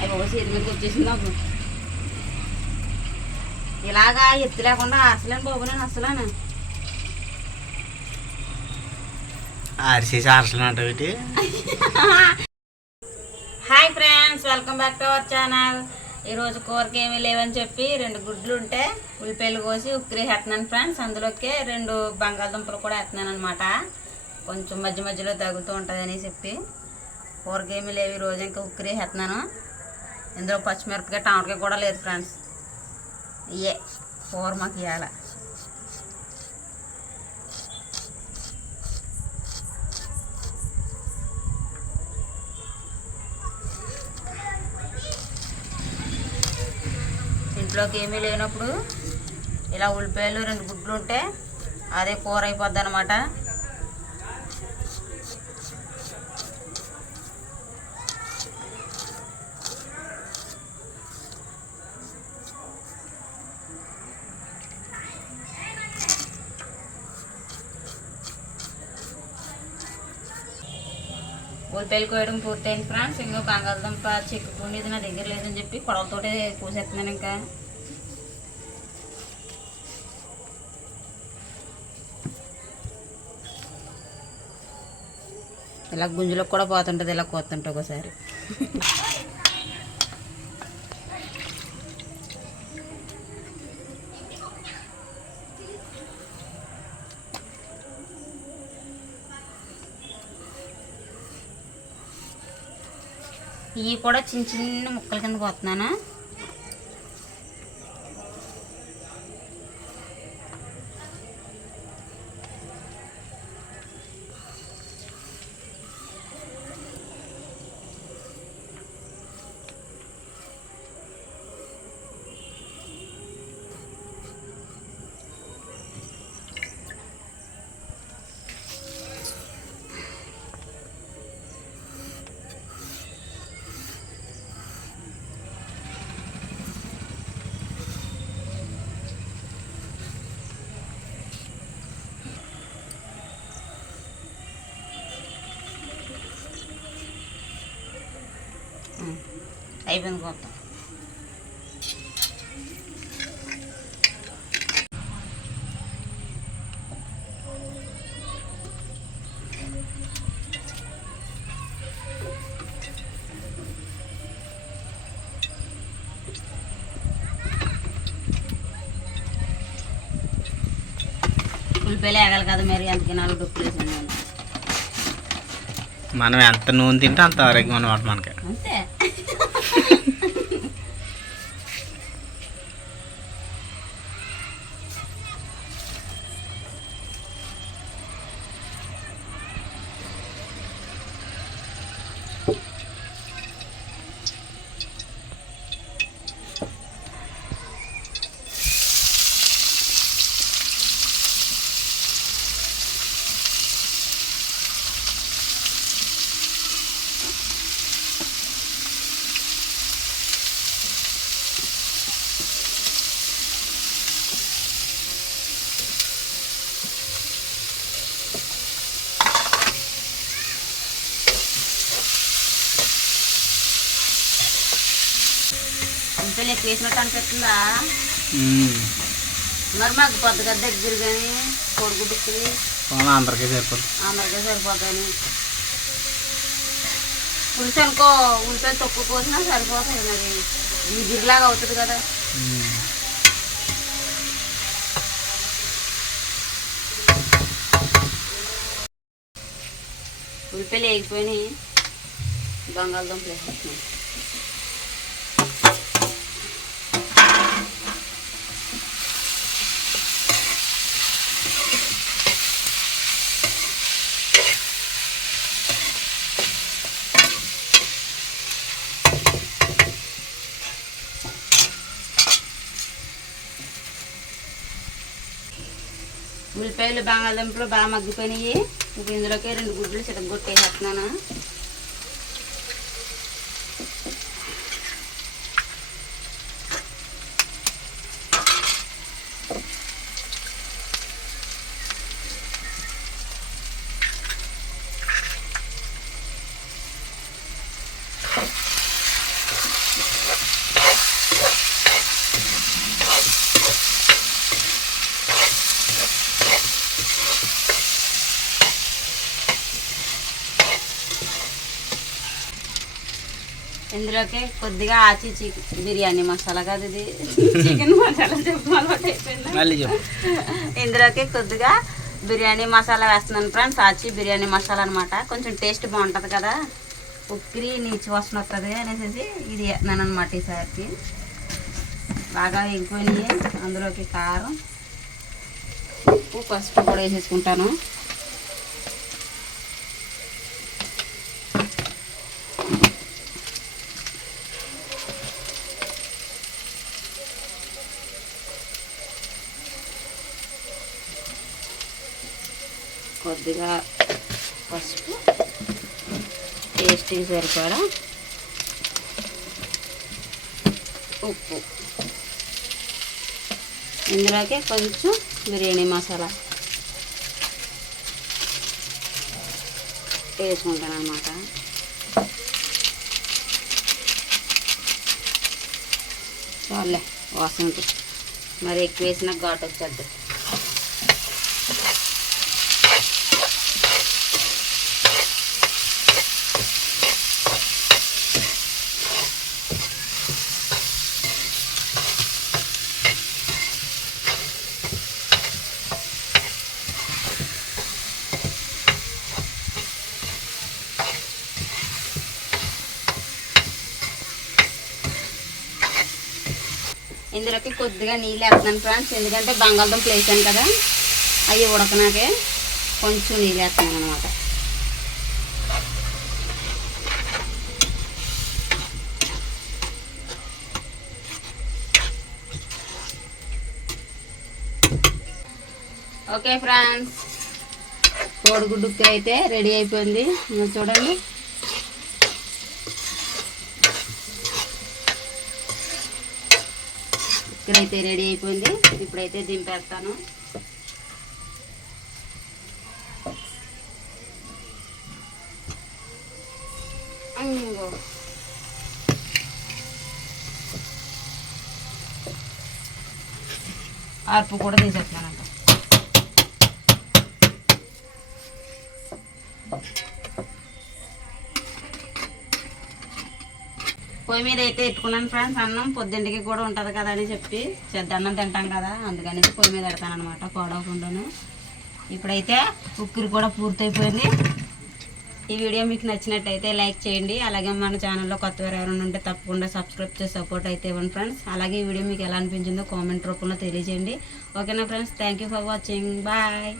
అవి ఒక చేతి మీదకి వచ్చేసింది నాకు. ఇలాగా ఎత్తు లేకుండా అసలేను బాబు, నేను అసలేను అరిసేసి అరసలు అంటే. Hi friends, welcome back to our channel. ఈరోజు కూరకి ఏమీ లేవని చెప్పి 2 గుడ్లు ఉంటే ఉల్లిపాయలు కోసి ఉక్కిరి వేస్తున్నాను ఫ్రెండ్స్. అందులోకే 2 బంగాళదుంపలు కూడా వేస్తున్నాను అనమాట. కొంచెం మధ్య మధ్యలో తగులుతూ ఉంటుందని చెప్పి కూరకి ఏమీ లేవు ఈరోజు. ఇంకా ఉక్కిరి వేస్తున్నాను. ఇందులో పచ్చిమిరపకాయ టమాటకాయ కూడా లేదు ఫ్రెండ్స్. ఇయే కూర మాకు ఇవ్వాలి. ఇంట్లోకి ఏమీ లేనప్పుడు ఇలా ఉల్లిపాయలు 2 గుడ్లు ఉంటే అదే కూర అయిపోద్ది అనమాట. ఉల్లిపాయలు కోయడం పూర్తయింది ఫ్రెండ్స్. ఇంకా బంగాళదుంప చెక్కుకొని ఇది నా దగ్గర లేదని చెప్పి కొడవలతోటే కోసేస్తున్నాను. ఇంకా ఇలా గుంజులకు కూడా పోతుంటుంది, ఇలా కోతుంటే ఒకసారి. ఇవి కూడా చిన్న చిన్న ముక్కల కింద కోతున్నాను. అయిపోయింది కోత. ఉల్లిపాయలు వేగాలి కదా మరి, అందుకే 4 డొక్కులు వేసాను. మనం ఎంత నూనె తింటే అంత ఆరోగ్యం అన్నమాట మనకి. అంతే. ఉల్లిపాయలు ఎక్కువ వేసినట్టు అనిపిస్తుందా? మరి మాకు పొద్దుగా దగ్గర కానీ కోడిగుడ్డుకి అందరికీ సరిపోతుంది. అందరికీ సరిపోతాయని పులుసు అనుకో ఉల్లిపాయలు తక్కువ పోసినా సరిపోతాయి. మరి గిరిలాగా అవుతుంది కదా. ఉల్లిపాయలు వేగిపోయినాయి, బంగాళదుంపలు వేసేస్తున్నాం. ఉల్లిపాయలు బంగాళదుంపలు బాగా మగ్గిపోయినాయి. ఇప్పుడు ఇందులోకి 2 గుడ్లు చితగొట్టేసేస్తున్నాను. ఇందులోకి కొద్దిగా ఆచి బిర్యానీ మసాలా కాదు ఇది చికెన్ మసాలా చెప్పు అలవాటు అయిపోయింది. మళ్ళీ చెప్పు. ఇందులోకి కొద్దిగా బిర్యానీ మసాలా వేస్తున్నాను ఫ్రెండ్స్. ఆచి బిర్యానీ మసాలా అనమాట. కొంచెం టేస్ట్ బాగుంటుంది కదా, ఉక్కిరి నీచు వాసన వస్తుంది అనేసి ఇది వేస్తున్నాను అనమాట. ఈసారికి బాగా వేగిపోయినాయి. అందులోకి కారం, ఉప్పు, పసుపు కూడా వేసేసుకుంటాను. కొద్దిగా పసుపు, టేస్ట్కి సరిపడా ఉప్పు, ఇందులోకి కొంచెం బిర్యానీ మసాలా వేసుకుంటాను అన్నమాట. చాలే వాసనకి, మరి ఎక్కువ వేసిన ఘాటు వచ్చేద్ది. ఇందులోకి కొద్దిగా నీళ్ళు వేస్తున్నాను ఫ్రెండ్స్, ఎందుకంటే బంగాళదుంపలు వేసాను కదా, అవి ఉడకనాకే కొంచెం నీళ్ళు వేస్తున్నాను అనమాట. ఓకే ఫ్రెండ్స్, కోడిగుడ్డు అయితే రెడీ అయిపోయింది. చూడండి, ఇక్కడైతే రెడీ అయిపోయింది. ఇప్పుడైతే దింపేస్తాను. అరుపు కూడా తీసేస్తానంట. పొయ్యి మీద అయితే ఎట్టుకున్నాను ఫ్రెండ్స్. అన్నం పొద్దుంటికి కూడా ఉంటుంది కదా అని చెప్పి అన్నం తింటాం కదా, అందుకని పొయ్యి మీద పెడతాను అనమాట పాడవకుండాను. ఇప్పుడైతే ఉక్కిరి కూడా పూర్తయిపోయింది. ఈ వీడియో మీకు నచ్చినట్టయితే లైక్ చేయండి. అలాగే మన ఛానల్లో కొత్తవారు ఎవరైనా ఉంటే తప్పకుండా సబ్స్క్రైబ్ చేసి సపోర్ట్ అయితే ఇవ్వండి ఫ్రెండ్స్. అలాగే ఈ వీడియో మీకు ఎలా అనిపించిందో కామెంట్ రూపంలో తెలియజేయండి. ఓకేనా friends, thank you for watching. Bye.